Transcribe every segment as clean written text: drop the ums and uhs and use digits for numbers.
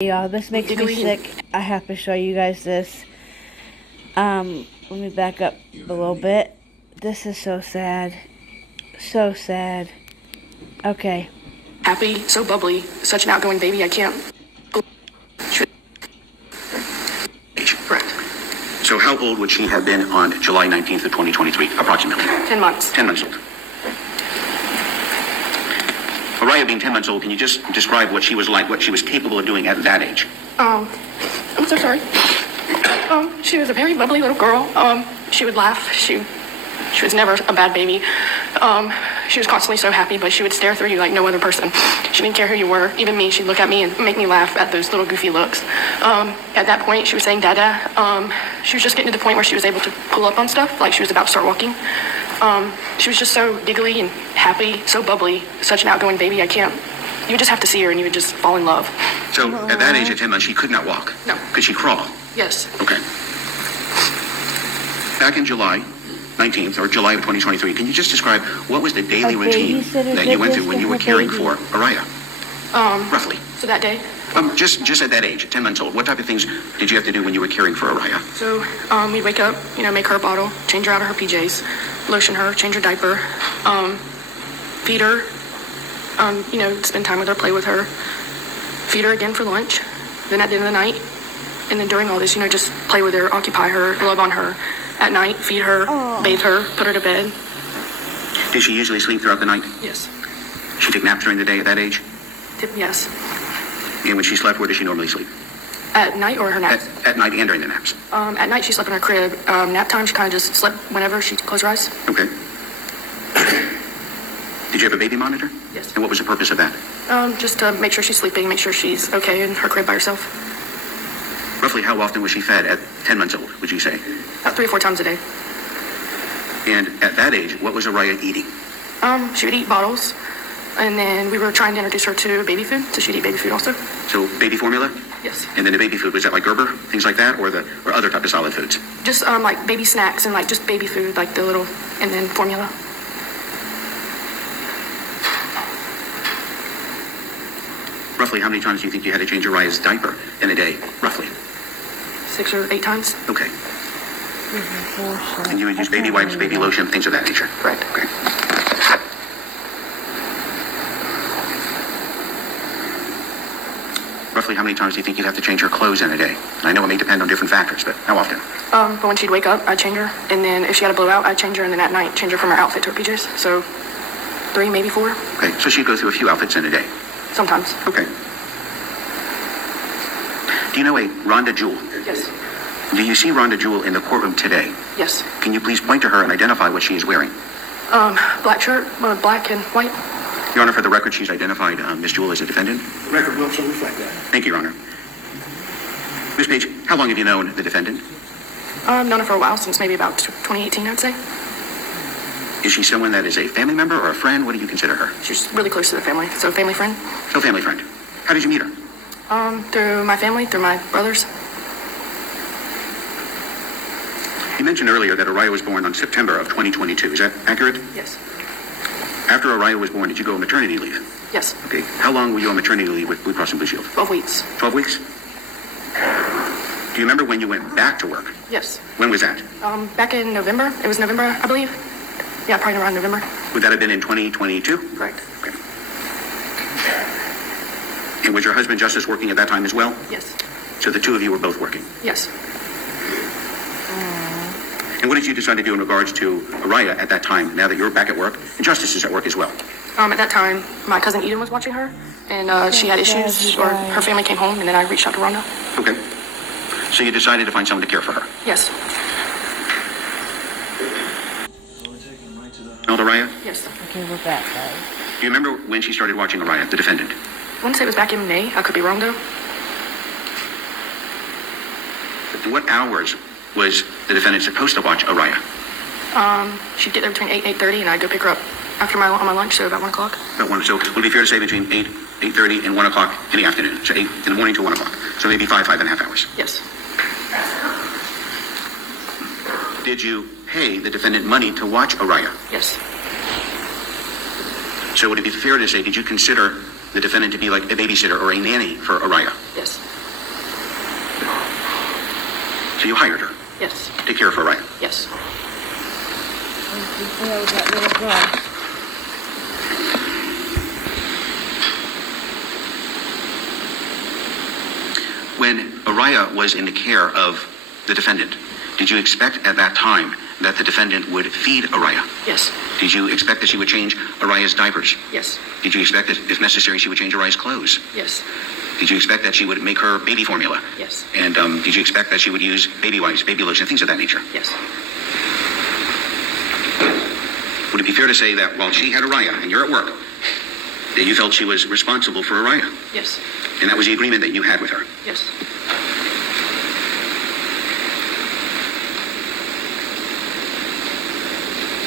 Y'all, this makes me sick. I have to show you guys this. Let me back up a little bit. This is so sad. So sad. Okay. Happy, so bubbly, such an outgoing baby, I can't. Correct. So how old would she have been on July 19th of 2023, approximately? 10 months. 10 months old. Araya being 10 months old, can you just describe what she was like, what she was capable of doing at that age? I'm so sorry. She was a very bubbly little girl. She would laugh. She was never a bad baby. She was constantly so happy, but she would stare through you like no other person. She didn't care who you were. Even me, she'd look at me and make me laugh at those little goofy looks. At that point, she was saying Dada. She was just getting to the point where she was able to pull up on stuff, like she was about to start walking. She was just so giggly and happy, so bubbly, such an outgoing baby. You would just have to see her and you would just fall in love. So at that age, at 10 months, she could not walk? No. Could she crawl? Yes. Okay. Back in July 19th, or July of 2023, can you just describe what was the daily routine that you went through when you were caring for Araya? Roughly. So that day? Just at that age, at 10 months old, what type of things did you have to do when you were caring for Araya? So, we'd wake up, make her a bottle, change her out of her PJs, lotion her, change her diaper, feed her, spend time with her, play with her, feed her again for lunch, then at the end of the night, and then during all this, just play with her, occupy her, love on her. At night, feed her, bathe her, put her to bed. Did she usually sleep throughout the night? Yes. She take naps during the day at that age? Yes. And when she slept, where did she normally sleep? At night or her naps? At night and during the naps? At night, she slept in her crib. Nap time, she kind of just slept whenever she closed her eyes. Okay. Did you have a baby monitor? Yes. And what was the purpose of that? Just to make sure she's sleeping, make sure she's okay in her crib by herself. Roughly how often was she fed at 10 months old, would you say? About 3 or 4 times a day. And at that age, what was Araya eating? She would eat bottles, and then we were trying to introduce her to baby food, so she'd eat baby food also. So baby formula? Yes. And then the baby food, was that like Gerber, things like that, or other type of solid foods? Just like baby snacks and like just baby food, like the little, and then formula. Roughly how many times do you think you had to change Araya's diaper in a day, roughly? 6 or 8 times. Okay. And you would use baby wipes, baby lotion, things of that nature? Correct. Okay. Roughly how many times do you think you'd have to change her clothes in a day? And I know it may depend on different factors, but how often? But when she'd wake up, I'd change her. And then if she had a blowout, I'd change her. And then at night, change her from her outfit to her PJs. So 3, maybe 4. Okay, so she'd go through a few outfits in a day? Sometimes. Okay. Do you know a Rhonda Jewell? Yes. Do you see Rhonda Jewell in the courtroom today? Yes. Can you please point to her and identify what she is wearing? Black shirt, black and white. Your Honor, for the record, she's identified Ms. Jewell as a defendant. The record will so reflect that. Thank you, Your Honor. Ms. Page, how long have you known the defendant? I've known her for a while, since maybe about 2018, I'd say. Is she someone that is a family member or a friend? What do you consider her? She's really close to the family, so family friend. So family friend. How did you meet her? Through my family, through my brothers. You mentioned earlier that Araya was born on September of 2022. Is that accurate? Yes. After Araya was born, did you go on maternity leave? Yes. Okay. How long were you on maternity leave with Blue Cross and Blue Shield? 12 weeks. 12 weeks? Do you remember when you went back to work? Yes. When was that? Back in November. It was November, I believe. Yeah, probably around November. Would that have been in 2022? Correct. Okay. And was your husband Justice working at that time as well? Yes. So the two of you were both working? Yes. And what did you decide to do in regards to Araya at that time, now that you're back at work, and Justice is at work as well? At that time, my cousin Eden was watching her, and she had issues, or her family came home, and then I reached out to Rhonda. Okay. So you decided to find someone to care for her? Yes. Held Araya? Yes. Okay, we're back, guys. Do you remember when she started watching Araya, the defendant? I want to say it was back in May. I could be wrong, though. What hours was the defendant supposed to watch Araya? She'd get there between 8 and 8:30, and I'd go pick her up on my lunch, so about 1 o'clock. About 1. So would it be fair to say between 8, 8:30 and 1 o'clock in the afternoon? So 8 in the morning to 1 o'clock. So maybe 5.5 hours. Yes. Did you pay the defendant money to watch Araya? Yes. So would it be fair to say, did you consider the defendant to be like a babysitter or a nanny for Araya? Yes. So you hired her. Yes. Take care of Araya. Yes. That was that little girl. When Araya was in the care of the defendant, did you expect at that time that the defendant would feed Araya? Yes. Did you expect that she would change Araya's diapers? Yes. Did you expect that, if necessary, she would change Araya's clothes? Yes. Did you expect that she would make her baby formula? Yes. And did you expect that she would use baby wipes, baby lotion, things of that nature? Yes. Would it be fair to say that while she had Araya and you're at work, that you felt she was responsible for Araya? Yes. And that was the agreement that you had with her? Yes.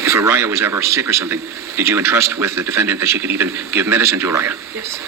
If Araya was ever sick or something, did you entrust with the defendant that she could even give medicine to Araya? Yes.